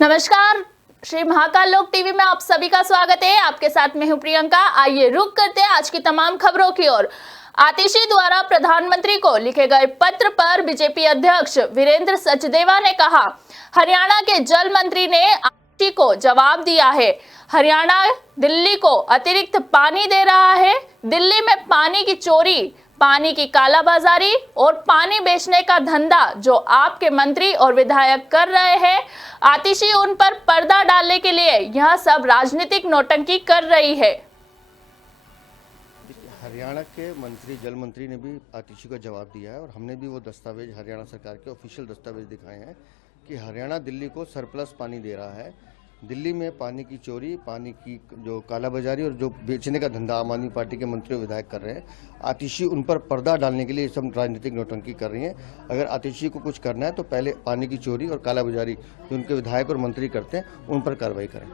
नमस्कार, श्री महाकाल लोक टीवी में आप सभी का स्वागत है। आपके साथ मैं हूं प्रियंका। आइए रुक करते हैं आज की तमाम खबरों की ओर। आतिशी द्वारा प्रधानमंत्री को लिखे गए पत्र पर बीजेपी अध्यक्ष वीरेंद्र सचदेवा ने कहा, हरियाणा के जल मंत्री ने आतिशी को जवाब दिया है। हरियाणा दिल्ली को अतिरिक्त पानी दे रहा है। दिल्ली में पानी की चोरी, पानी की कालाबाजारी और पानी बेचने का धंधा जो आपके मंत्री और विधायक कर रहे हैं, आतिशी उन पर पर्दा डालने के लिए यह सब राजनीतिक नौटंकी कर रही है। हरियाणा के मंत्री, जल मंत्री ने भी आतिशी को जवाब दिया है और हमने भी वो दस्तावेज, हरियाणा सरकार के ऑफिशियल दस्तावेज दिखाए हैं कि हरियाणा दिल्ली को सरप्लस पानी दे रहा है। दिल्ली में पानी की चोरी, पानी की जो कालाबाजारी और जो बेचने का धंधा आम आदमी पार्टी के मंत्री और विधायक कर रहे हैं। आतिशी उन पर पर्दा डालने के लिए सब राजनीतिक नौटंकी कर रही हैं। अगर आतिशी को कुछ करना है तो पहले पानी की चोरी और कालाबाजारी जो उनके विधायक और मंत्री करते हैं उन पर कार्रवाई करें।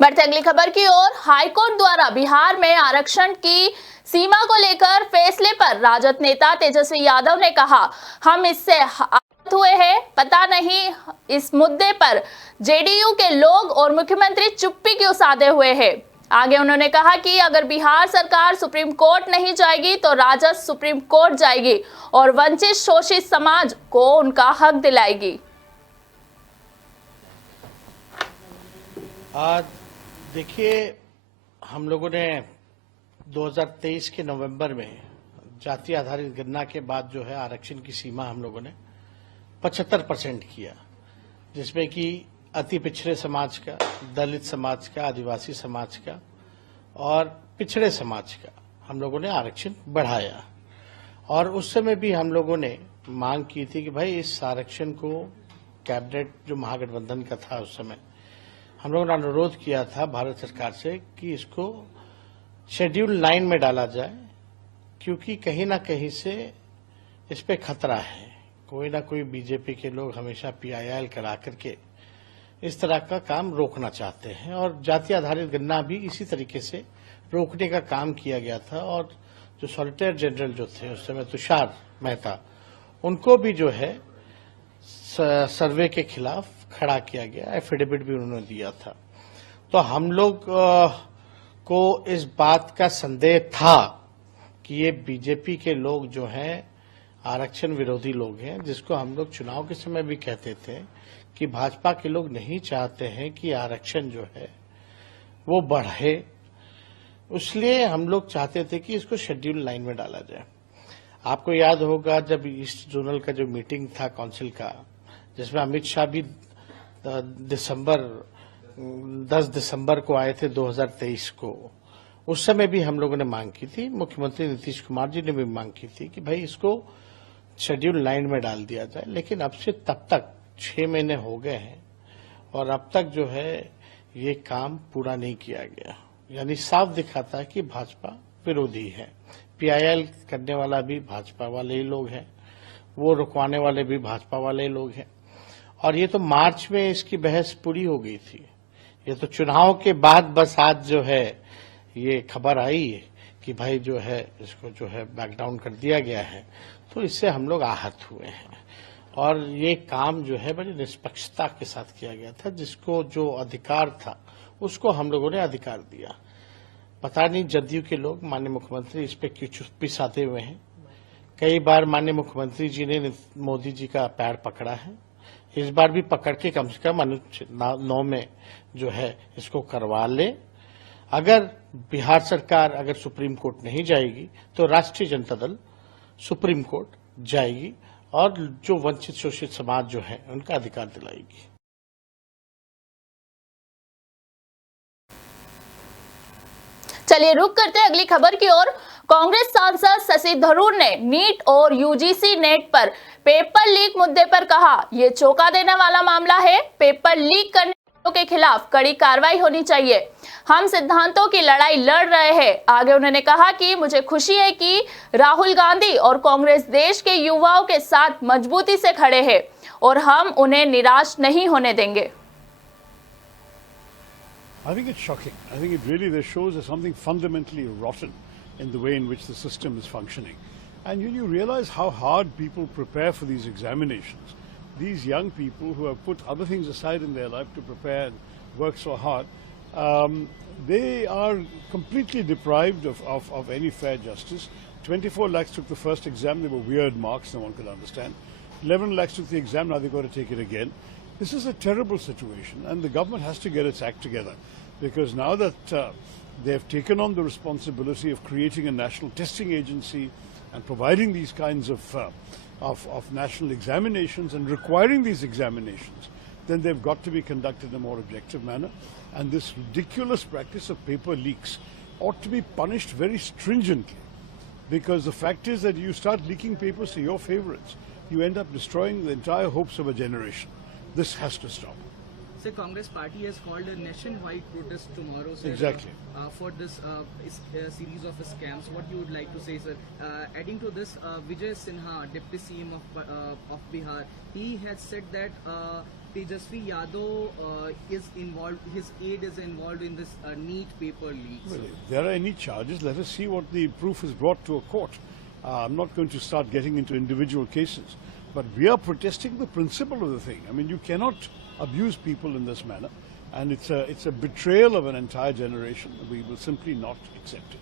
बढ़ते अगली खबर की ओर। हाईकोर्ट द्वारा बिहार में आरक्षण की सीमा को लेकर फैसले पर राजद नेता तेजस्वी यादव ने कहा, हम इससे आहत हुए हैं। पता नहीं इस मुद्दे पर जेडीयू के लोग और मुख्यमंत्री चुप्पी क्यों साधे हुए हैं। आगे उन्होंने कहा कि अगर बिहार सरकार सुप्रीम कोर्ट नहीं जाएगी तो राजद सुप्रीम कोर्ट जाएगी और वंचित शोषित समाज को उनका हक दिलाएगी। आज देखिए, हम लोगों ने 2023 के नवंबर में जाति आधारित गणना के बाद जो है आरक्षण की सीमा हम लोगों ने 75% किया, जिसमें कि अति पिछड़े समाज का, दलित समाज का, आदिवासी समाज का और पिछड़े समाज का हम लोगों ने आरक्षण बढ़ाया। और उस समय भी हम लोगों ने मांग की थी कि भाई इस आरक्षण को, कैबिनेट जो महागठबंधन का था उस समय, हम लोगों ने अनुरोध किया था भारत सरकार से कि इसको शेड्यूल 9 में डाला जाए, क्योंकि कहीं ना कहीं से इस पे खतरा है। कोई ना कोई बीजेपी के लोग हमेशा PIL करा करके इस तरह का काम रोकना चाहते हैं और जाति आधारित गणना भी इसी तरीके से रोकने का काम किया गया था। और जो सॉलिसिटर जनरल जो थे उस समय, तुषार मेहता, उनको भी जो है सर्वे के खिलाफ खड़ा किया गया, एफिडेविट भी उन्होंने दिया था। तो हम लोग को इस बात का संदेह था कि ये बीजेपी के लोग जो हैं आरक्षण विरोधी लोग हैं, जिसको हम लोग चुनाव के समय भी कहते थे कि भाजपा के लोग नहीं चाहते हैं कि आरक्षण जो है वो बढ़े। इसलिए हम लोग चाहते थे कि इसको शेड्यूल 9 में डाला जाए। आपको याद होगा जब ईस्ट जोनल का जो मीटिंग था काउंसिल का, जिसमें अमित शाह भी 10 दिसंबर को आए थे 2023 को, उस समय भी हम लोगों ने मांग की थी, मुख्यमंत्री नीतीश कुमार जी ने भी मांग की थी कि भाई इसको शेड्यूल 9 में डाल दिया जाए। लेकिन अब से तब तक 6 महीने हो गए हैं और अब तक जो है ये काम पूरा नहीं किया गया। यानी साफ दिखाता है कि भाजपा विरोधी है। PIL करने वाला भी भाजपा वाले ही लोग हैं, वो रुकवाने वाले भी भाजपा वाले ही लोग हैं। और ये तो मार्च में इसकी बहस पूरी हो गई थी। ये तो चुनाव के बाद बस आज जो है ये खबर आई कि भाई जो है इसको जो है बैकडाउन कर दिया गया है। तो इससे हम लोग आहत हुए हैं और ये काम जो है बड़ी निष्पक्षता के साथ किया गया था। जिसको जो अधिकार था उसको हम लोगों ने अधिकार दिया। पता नहीं जदयू के लोग, माननीय मुख्यमंत्री, इस पे क्यों चुप्पी साधे हुए हैं। कई बार माननीय मुख्यमंत्री जी ने मोदी जी का पैर पकड़ा है, इस बार भी पकड़ के कम से कम अनुच्छेद 9 में जो है इसको करवा ले। अगर बिहार सरकार अगर सुप्रीम कोर्ट नहीं जाएगी तो राष्ट्रीय जनता दल सुप्रीम कोर्ट जाएगी और जो वंचित शोषित समाज जो है उनका अधिकार दिलाएगी। चलिए रुक करते हैं अगली खबर की ओर। कांग्रेस सांसद शशि थरूर ने नीट और UGC नेट पर पेपर लीक मुद्दे पर कहा, यह चौंका देने वाला मामला है। पेपर लीक करने वालों के खिलाफ कड़ी कार्रवाई होनी चाहिए। हम सिद्धांतों की लड़ाई लड़ रहे हैं। आगे उन्होंने कहा कि मुझे खुशी है कि राहुल गांधी और कांग्रेस देश के युवाओं के साथ मजबूती से खड़े हैं और हम उन्हें निराश नहीं होने देंगे। I think it's shocking. I think it really shows there's something fundamentally rotten in the way in which the system is functioning. And when you realize how hard people prepare for these examinations, these young people who have put other things aside in their life to prepare and work so hard, they are completely deprived of any fair justice. 24 lakhs took the first exam, they were weird marks, no one could understand. 11 lakhs took the exam, now they've got to take it again. This is a terrible situation, and the government has to get its act together, because now that they have taken on the responsibility of creating a national testing agency and providing these kinds of national examinations and requiring these examinations, then they've got to be conducted in a more objective manner. And this ridiculous practice of paper leaks ought to be punished very stringently, because the fact is that you start leaking papers to your favorites, you end up destroying the entire hopes of a generation. This has to stop. So Congress party has called a nationwide protest tomorrow, sir, Exactly. For this series of scams. What you would like to say, sir? Adding to this, Vijay Sinha, Deputy CM of Bihar, he has said that Tejasvi Yadav is involved, his aide is involved in this NEET paper leaks. Well, if there are any charges, let us see what the proof is brought to a court. I'm not going to start getting into individual cases, but we are protesting the principle of the thing. I mean, you cannot abuse people in this manner, and it's a betrayal of an entire generation. We will simply not accept it.